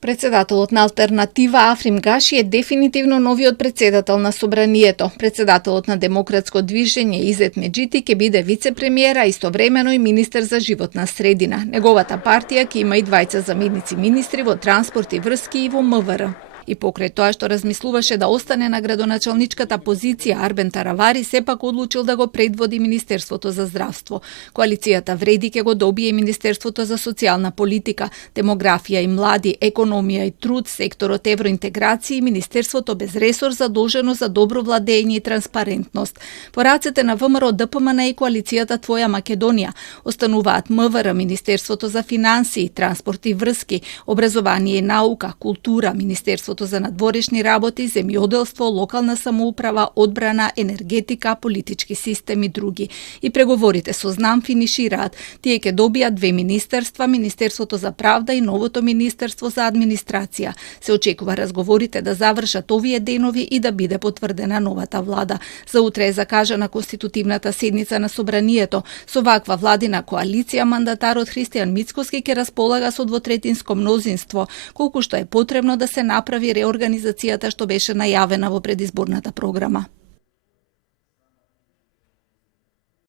Председателот на Алтернатива Африм Гаши е дефинитивно новиот председател на Собранието. Председателот на Демократско движење Изет Меджити ќе биде вице-премиер, а истовремено и министер за животна средина. Неговата партија ќе има и двајца заменици министри во транспорт и врски и во МВР. И покрај тоа што размислуваше да остане на градоначалничката позиција, Арбен Таравари сепак одлучил да го предводи Министерството за здравство. Коалицијата Вреди ќе го добие Министерството за социјална политика, демографија и млади, економија и труд, секторот евроинтеграција и Министерството без ресор задолжено за добро владење и транспарентност. По рацете на ВМРО, ДПМН и коалицијата Твоја Македонија остануваат МВР, Министерството за финансии, транспорт и врски, образование и наука, култура, Министерството за надворешни работи, земјоделство, локална самоуправа, одбрана, енергетика, политички систем и други. И преговорите со знам финишираат. Тие ќе добијат две министерства, Министерството за правда и новото Министерство за администрација. Се очекува разговорите да завршат овие денови и да биде потврдена новата влада. За утре е закажана конститутивната седница на Собранието. Со ваква владина коалиција мандатарот Христијан Мицкоски ќе располага со двотретинско мнозинство, колку што е потребно да се направи реорганизацијата што беше најавена во предизборната програма.